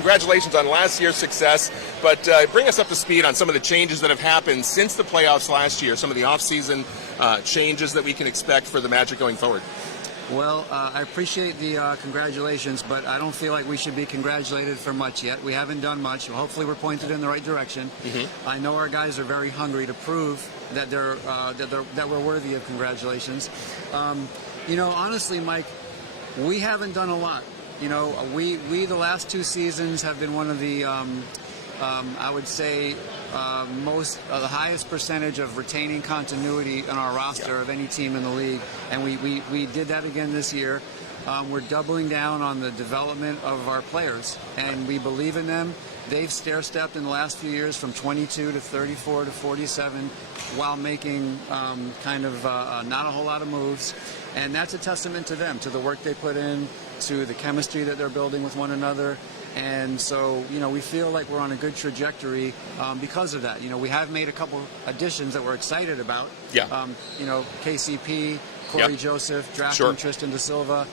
congratulations on last year's success, but bring us up to speed on some of the changes that have happened since the playoffs last year, some of the off-season changes that we can expect for the Magic going forward. Well, I appreciate the congratulations, but I don't feel like we should be congratulated for much yet. We haven't done much. Hopefully we're pointed in the right direction. I know our guys are very hungry to prove that that we're worthy of congratulations. Honestly, Mike, we haven't done a lot. We the last 2 seasons have been one of the I would say the highest percentage of retaining continuity in our roster of any team in the league, and we did that again this year. We're doubling down on the development of our players, and we believe in them. They've stair-stepped in the last few years from 22 to 34 to 47 while making not a whole lot of moves, and that's a testament to them, to the work they put in, to the chemistry that they're building with one another. And so, we feel like we're on a good trajectory because of that. We have made a couple additions that we're excited about. KCP, Corey Joseph, drafting Tristan da Silva.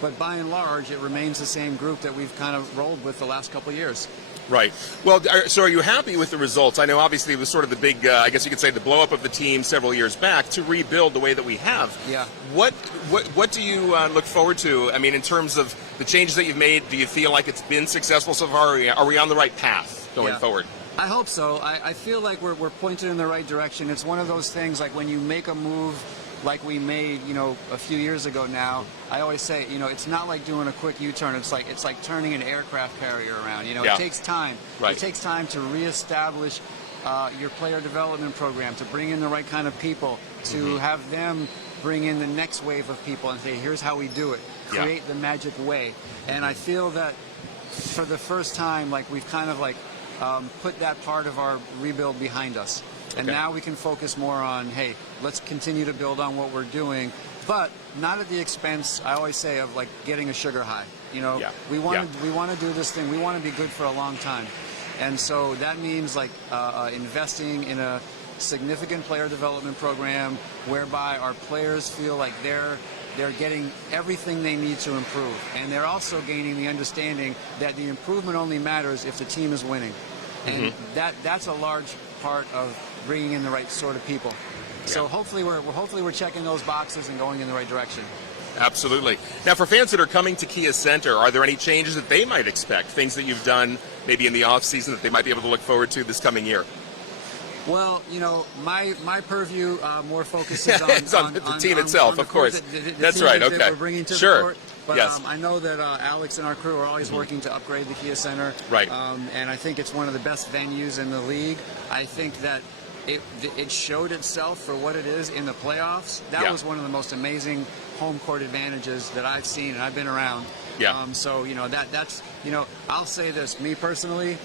But by and large, it remains the same group that we've kind of rolled with the last couple of years. Right. Well, so are you happy with the results? I know obviously it was sort of the big, I guess you could say, the blow-up of the team several years back to rebuild the way that we have. Yeah. What do you look forward to? I mean, in terms of the changes that you've made, do you feel like it's been successful so far? Are we on the right path going forward? I hope so. I feel like we're pointed in the right direction. It's one of those things like when you make a move like we made, a few years ago now, I always say, it's not like doing a quick U-turn. It's like turning an aircraft carrier around. It takes time. Right. It takes time to reestablish your player development program, to bring in the right kind of people, to have them bring in the next wave of people and say, here's how we do it. Create the Magic way. And I feel that for the first time, we've kind of put that part of our rebuild behind us. And now we can focus more on, hey, let's continue to build on what we're doing, but not at the expense, I always say, of getting a sugar high. We want to do this thing. We want to be good for a long time. And so that means investing in a significant player development program whereby our players feel like they're getting everything they need to improve. And they're also gaining the understanding that the improvement only matters if the team is winning. And that's a large part of bringing in the right sort of people. So hopefully we're checking those boxes and going in the right direction. Absolutely. Now, for fans that are coming to Kia Center, are there any changes that they might expect, things that you've done maybe in the off-season that they might be able to look forward to this coming year? Well, my purview more focuses on the team itself, of course. That's right, okay. That we're bringing to the court. But I know that Alex and our crew are always working to upgrade the Kia Center. Right. And I think it's one of the best venues in the league. I think that it showed itself for what it is in the playoffs. That was one of the most amazing home court advantages that I've seen and I've been around. So, that's I'll say this, me personally,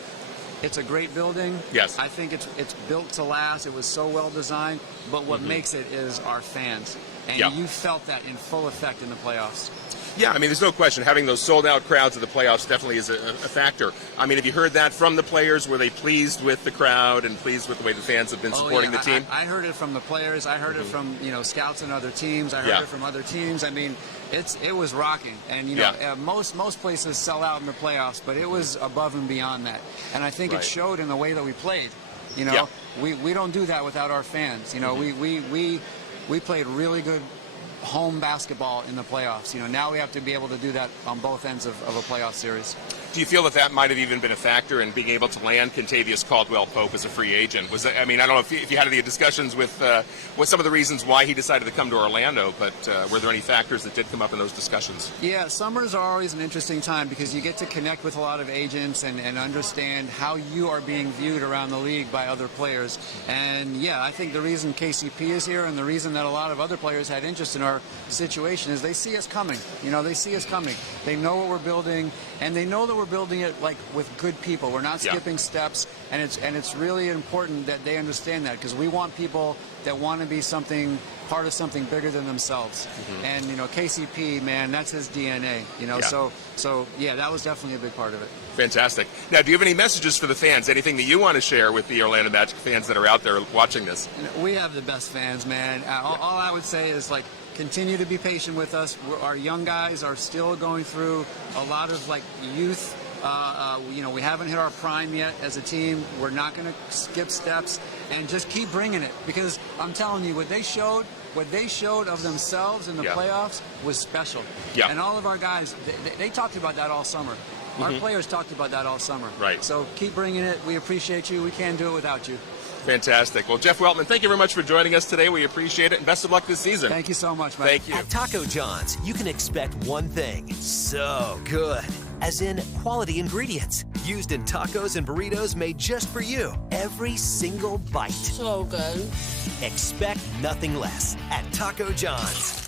it's a great building. Yes. I think it's built to last. It was so well designed. But what makes it is our fans. And you felt that in full effect in the playoffs. Yeah, I mean, there's no question. Having those sold-out crowds at the playoffs definitely is a factor. I mean, have you heard that from the players? Were they pleased with the crowd and pleased with the way the fans have been supporting the team? I heard it from the players. I heard it from scouts and other teams. I heard it from other teams. I mean, it was rocking. And most places sell out in the playoffs, but it was above and beyond that. And I think it showed in the way that we played. We don't do that without our fans. We played really good home basketball in the playoffs. Now we have to be able to do that on both ends of a playoff series. Do you feel that might have even been a factor in being able to land Kentavious Caldwell-Pope as a free agent? Was that, I mean, I don't know if you had any discussions with some of the reasons why he decided to come to Orlando, but were there any factors that did come up in those discussions? Yeah, summers are always an interesting time because you get to connect with a lot of agents and understand how you are being viewed around the league by other players. And I think the reason KCP is here and the reason that a lot of other players had interest in our situation is they see us coming. They see us coming. They know what we're building, and they know that we're building it with good people. We're not skipping steps, and it's really important that they understand that because we want people that want to be part of something bigger than themselves. And KCP, man, that's his DNA. So that was definitely a big part of it. Fantastic. Now, do you have any messages for the fans? Anything that you want to share with the Orlando Magic fans that are out there watching this? We have the best fans, man. All I would say is continue to be patient with us. Our young guys are still going through a lot of youth We haven't hit our prime yet as a team. We're not going to skip steps and just keep bringing it, because I'm telling you, what they showed of themselves in the playoffs was special. Yeah. And all of our guys, they talked about that all summer. Our players talked about that all summer. Right. So keep bringing it. We appreciate you. We can't do it without you. Fantastic. Well, Jeff Weltman, thank you very much for joining us today. We appreciate it, and best of luck this season. Thank you so much, man. Thank you. At Taco John's, you can expect one thing: so good. As in quality ingredients used in tacos and burritos made just for you. Every single bite. So good. Expect nothing less at Taco John's.